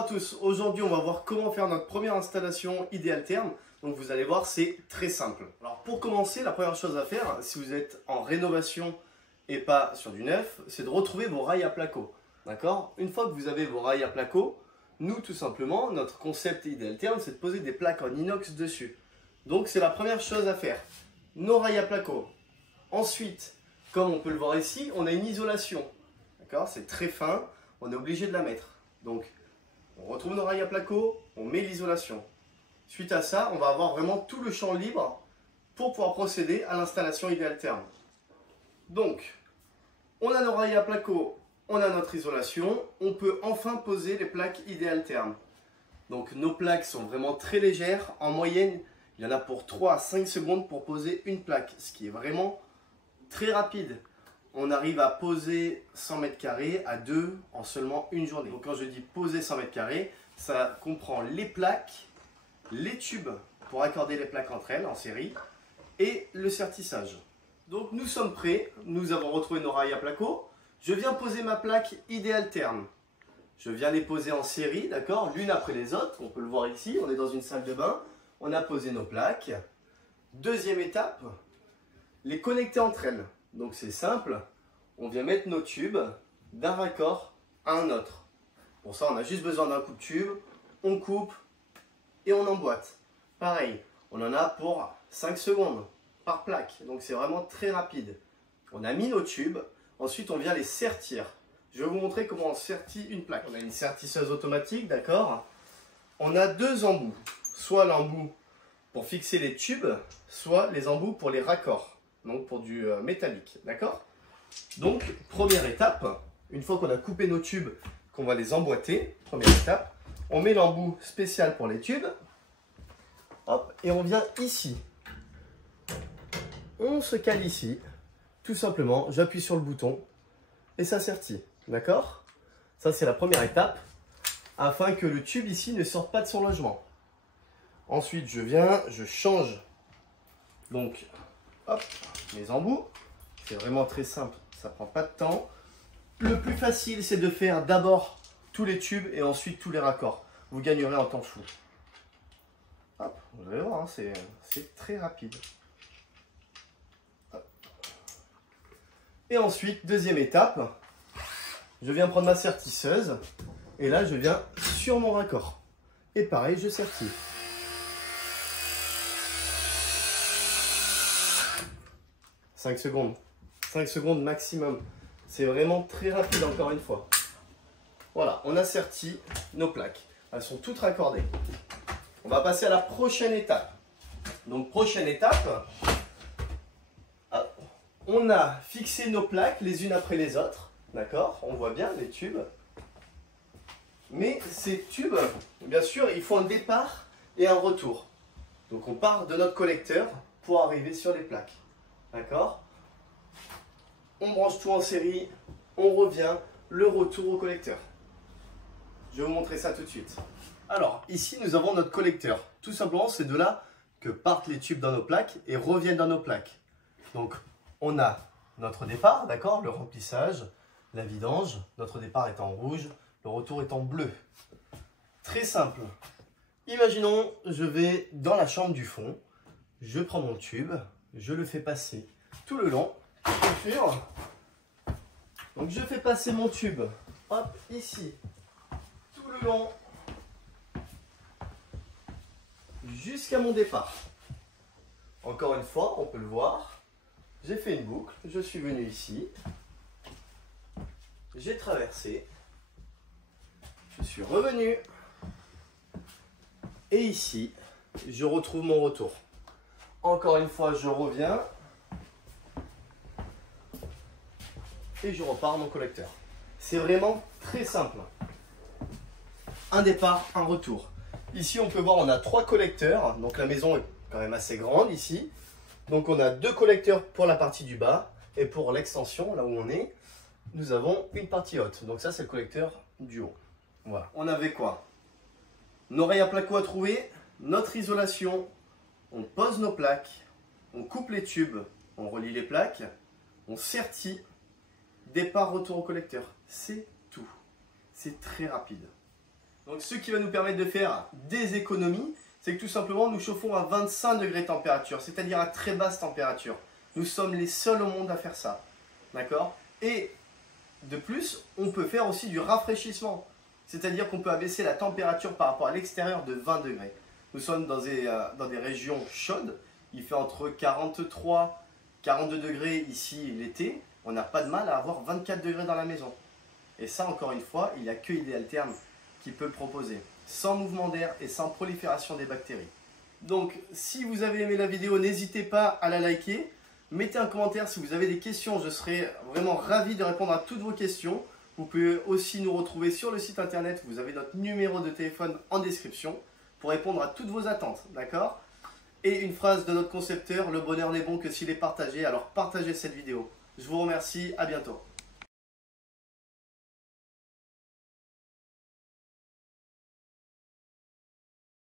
Bonjour à tous, aujourd'hui on va voir comment faire notre première installation Idealtherm. Donc vous allez voir, c'est très simple. Alors pour commencer, la première chose à faire, si vous êtes en rénovation et pas sur du neuf, c'est de retrouver vos rails à placo. D'accord? Une fois que vous avez vos rails à placo, nous tout simplement, notre concept Idealtherm, c'est de poser des plaques en inox dessus. Donc c'est la première chose à faire. Nos rails à placo. Ensuite, comme on peut le voir ici, on a une isolation. D'accord? C'est très fin, on est obligé de la mettre. Donc, on retrouve nos rails à placo, on met l'isolation. Suite à ça, on va avoir vraiment tout le champ libre pour pouvoir procéder à l'installation Idealtherm. Donc, on a nos rails à placo, on a notre isolation, on peut enfin poser les plaques Idealtherm. Donc, nos plaques sont vraiment très légères. En moyenne, il y en a pour 3 à 5 secondes pour poser une plaque, ce qui est vraiment très rapide. On arrive à poser 100 mètres carrés à 2 en seulement une journée. Donc quand je dis poser 100 mètres carrés, ça comprend les plaques, les tubes pour accorder les plaques entre elles en série et le sertissage. Donc nous sommes prêts, nous avons retrouvé nos rails à placo. Je viens poser ma plaque Idealtherm. Je viens les poser en série, d'accord, l'une après les autres. On peut le voir ici, on est dans une salle de bain. On a posé nos plaques. Deuxième étape, les connecter entre elles. Donc c'est simple, on vient mettre nos tubes d'un raccord à un autre. Pour ça, on a juste besoin d'un coup de tube, on coupe et on emboîte. Pareil, on en a pour 5 secondes par plaque, donc c'est vraiment très rapide. On a mis nos tubes, ensuite on vient les sertir. Je vais vous montrer comment on sertit une plaque. On a une sertisseuse automatique, d'accord. On a deux embouts, soit l'embout pour fixer les tubes, soit les embouts pour les raccords. Donc pour du métallique, d'accord? Donc première étape, une fois qu'on a coupé nos tubes, qu'on va les emboîter, première étape, on met l'embout spécial pour les tubes, hop, et on vient ici. On se cale ici, tout simplement, j'appuie sur le bouton et ça sertit, d'accord? Ça c'est la première étape, afin que le tube ici ne sorte pas de son logement. Ensuite je viens, je change, donc hop, mes embouts, c'est vraiment très simple, ça prend pas de temps. Le plus facile, c'est de faire d'abord tous les tubes et ensuite tous les raccords. Vous gagnerez en temps fou. Hop, vous allez voir, hein, c'est très rapide. Hop. Et ensuite, deuxième étape, je viens prendre ma sertisseuse et là, je viens sur mon raccord. Et pareil, je sertis. 5 secondes. 5 secondes maximum. C'est vraiment très rapide encore une fois. Voilà, on a serti nos plaques. Elles sont toutes raccordées. On va passer à la prochaine étape. Donc prochaine étape, on a fixé nos plaques les unes après les autres. D'accord? On voit bien les tubes. Mais ces tubes, bien sûr, il faut un départ et un retour. Donc on part de notre collecteur pour arriver sur les plaques. D'accord? On branche tout en série, on revient, le retour au collecteur. Je vais vous montrer ça tout de suite. Alors, ici, nous avons notre collecteur. Tout simplement, c'est de là que partent les tubes dans nos plaques et reviennent dans nos plaques. Donc, on a notre départ, d'accord, le remplissage, la vidange. Notre départ est en rouge, le retour est en bleu. Très simple. Imaginons, je vais dans la chambre du fond, je prends mon tube, je le fais passer tout le long. Donc je fais passer mon tube, hop, ici, tout le long, jusqu'à mon départ. Encore une fois, on peut le voir, j'ai fait une boucle, je suis venu ici, j'ai traversé, je suis revenu, et ici, je retrouve mon retour. Encore une fois, je reviens, et je repars mon collecteur. C'est vraiment très simple. Un départ, un retour. Ici, on peut voir, on a 3 collecteurs. Donc la maison est quand même assez grande ici. Donc on a 2 collecteurs pour la partie du bas. Et pour l'extension, là où on est, nous avons une partie haute. Donc ça, c'est le collecteur du haut. Voilà. On avait quoi? Nos rails à placo à trouver, notre isolation. On pose nos plaques, on coupe les tubes, on relie les plaques, on sertit. Départ, retour au collecteur. C'est tout. C'est très rapide. Donc ce qui va nous permettre de faire des économies, c'est que tout simplement nous chauffons à 25 degrés de température, c'est-à-dire à très basse température. Nous sommes les seuls au monde à faire ça. D'accord? Et de plus, on peut faire aussi du rafraîchissement. C'est-à-dire qu'on peut abaisser la température par rapport à l'extérieur de 20 degrés. Nous sommes dans des régions chaudes. Il fait entre 43 et 42 degrés ici l'été. On n'a pas de mal à avoir 24 degrés dans la maison. Et ça, encore une fois, il n'y a que Idealtherm qui peut le proposer. Sans mouvement d'air et sans prolifération des bactéries. Donc, si vous avez aimé la vidéo, n'hésitez pas à la liker. Mettez un commentaire si vous avez des questions. Je serai vraiment ravi de répondre à toutes vos questions. Vous pouvez aussi nous retrouver sur le site internet. Vous avez notre numéro de téléphone en description pour répondre à toutes vos attentes. D'accord? Et une phrase de notre concepteur, le bonheur n'est bon que s'il est partagé. Alors partagez cette vidéo. Je vous remercie, à bientôt.